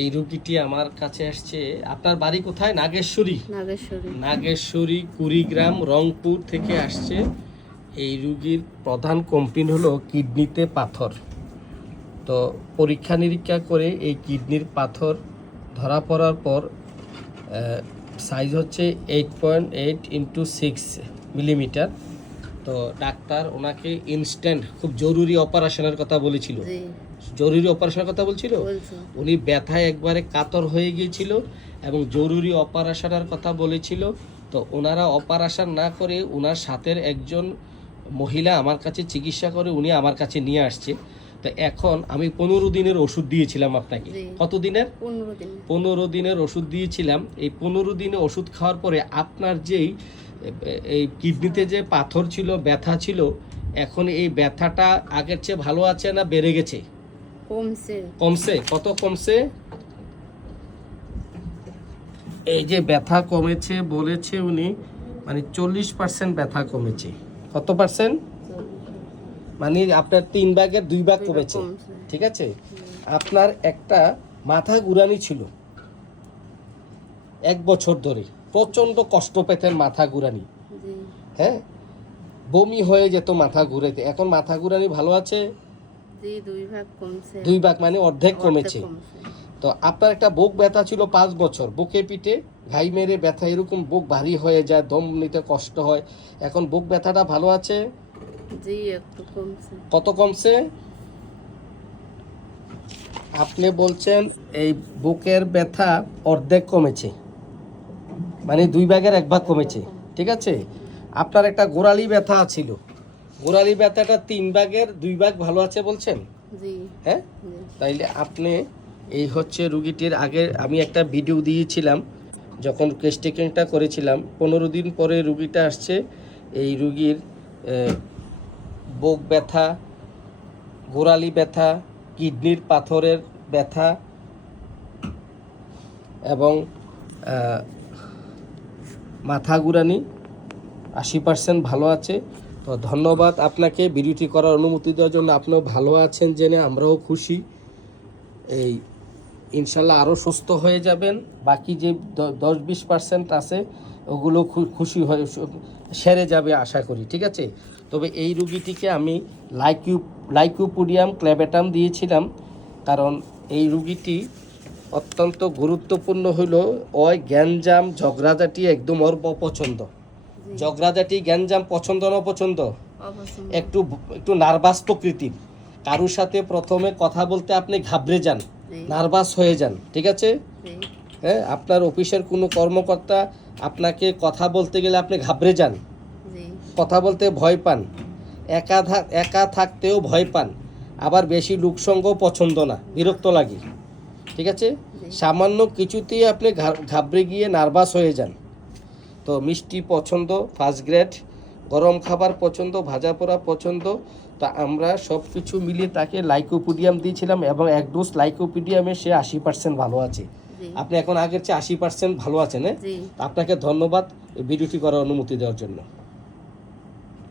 এই রোগীটি আমার কাছে আসছে। আপনার বাড়ি কোথায়? নাগেশ্বরী। নাগেশ্বরী কুড়িগ্রাম রংপুর থেকে আসছে। এই রোগীর প্রধান কমপ্লেইন হলো কিডনিতে পাথর। তো পরীক্ষা নিরীক্ষা করে এই কিডনির পাথর ধরা পড়ার পর সাইজ হচ্ছে 8.8 × 6 মিলিমিটার। তো ডাক্তার ওনাকে ইনস্ট্যান্ট খুব জরুরি অপারেশনের কথা বলেছিল। জরুরি অপারেশনের কথা বলছিল। উনি ব্যথায় একবারে কাতর হয়ে গিয়েছিল এবং জরুরি অপারেশনের কথা বলেছিল। তো ওনারা অপারেশন না করে ওনার সাথের একজন মহিলা আমার কাছে চিকিৎসা করে উনি আমার কাছে নিয়ে আসছে। তো এখন আমি 15 দিনের ওষুধ দিয়েছিলাম আপনাকে। কত দিনের? 15 দিনের ওষুধ দিয়েছিলাম। এই 15 দিনে ওষুধ খাওয়ার পরে আপনার যেই এই কিডনিতে যে পাথর ছিল, ব্যথা ছিল, এখন এই ব্যথাটা আগের চেয়ে ভালো আছে না বেড়ে গেছে? কমছে। কত কমছে? এই যে ব্যথা কমেছে বলেছে উনি, মানে 40% ব্যথা কমেছে। কত পার্সেন্ট? মানে আপনার 3 ভাগের 2 ভাগ কমেছে। ঠিক আছে। আপনার একটা মাথা ঘুরানি ছিল 1 বছর ধরে, প্রচন্ড কষ্ট পেতেন মাথা ঘুরানি। হ্যাঁ, বমি হয়ে যেত মাথা ঘুরাইতে। এখন মাথা ঘুরানি ভালো আছে? 2 ভাগ মানে অর্ধেক কমেছে। তো আপনার একটা বুক ব্যথা ছিল 5 বছর, বুকে পিঠে ঘাই মেরে ব্যথা, এরকম বুক ভারী হয়ে যায়, দম নিতে কষ্ট হয়। এখন বুক ব্যথাটা ভালো আছে? কত কমছে? আপনি বলছেন এই বুকের ব্যথা অর্ধেক কমেছে, মানে 2 ভাগের 1 ভাগ কমেছে। ঠিক আছে। আপনার একটা গোড়ালি ব্যথা ছিল, গোড়ালি ব্যথাটা 3 ভাগের 2 ভাগ ভালো আছে বলছেন। হ্যাঁ, তাইলে আপনি এই হচ্ছে রুগীটির আগে আমি একটা ভিডিও দিয়েছিলাম যখন কেস টেকিংটা করেছিলাম। 15 দিন পরে রুগীটা আসছে। এই রুগীর বুক ব্যথা, গোড়ালি ব্যথা, কিডনির পাথরের ব্যথা এবং মাথা ঘুরানি 80% ভালো আছে। তো ধন্যবাদ আপনাকে ভিডিওটি করার অনুমতি দেওয়ার জন্য। আপনিও ভালো আছেন জেনে আমরাও খুশি। এই ইনশাল্লাহ আরও সুস্থ হয়ে যাবেন। বাকি যে 10-20% আছে ওগুলো খুশি হয়ে সেরে যাবে আশা করি। ঠিক আছে। তবে এই রুগীটিকে আমি লাইকোপোডিয়াম ক্লেবেটাম দিয়েছিলাম, কারণ এই রুগীটি অত্যন্ত গুরুত্বপূর্ণ হইল ওই গ্যাঞ্জাম ঝগড়াঝাটি একদম ওর অপছন্দ। ঝগড়াঝাটি গ্যাঞ্জাম পছন্দ না অপছন্দ? একটু নার্ভাস প্রকৃতির। কারোর সাথে প্রথমে কথা বলতে আপনি ঘাবড়ে যান, নার্ভাস হয়ে যান। ঠিক আছে। হ্যাঁ, আপনার অফিসের কোনো কর্মকর্তা আপনাকে কথা বলতে গেলে আপনি ঘাবড়ে যান, কথা বলতে ভয় পান, একা থাকতেও ভয় পান, আবার বেশি লোকসঙ্গ পছন্দ না, বিরক্ত লাগে। ঠিক আছে। সামান্য কিছুতেই আপনি ঘাবড়ে গিয়ে নার্ভাস হয়ে যান। তো মিষ্টি পছন্দ, ফার্স্ট গ্রেড, গরম খাবার পছন্দ, ভাজা পোড়া পছন্দ। তা আমরা সব কিছু মিলিয়ে তাকে লাইকোপোডিয়াম দিয়েছিলাম এবং 1 ডোজ লাইকোপোডিয়ামে সে 80% ভালো আছে। আপনি এখন আগের চেয়ে 80% ভালো আছেন। আপনাকে ধন্যবাদ এই ভিডিওটি করার অনুমতি দেওয়ার জন্য।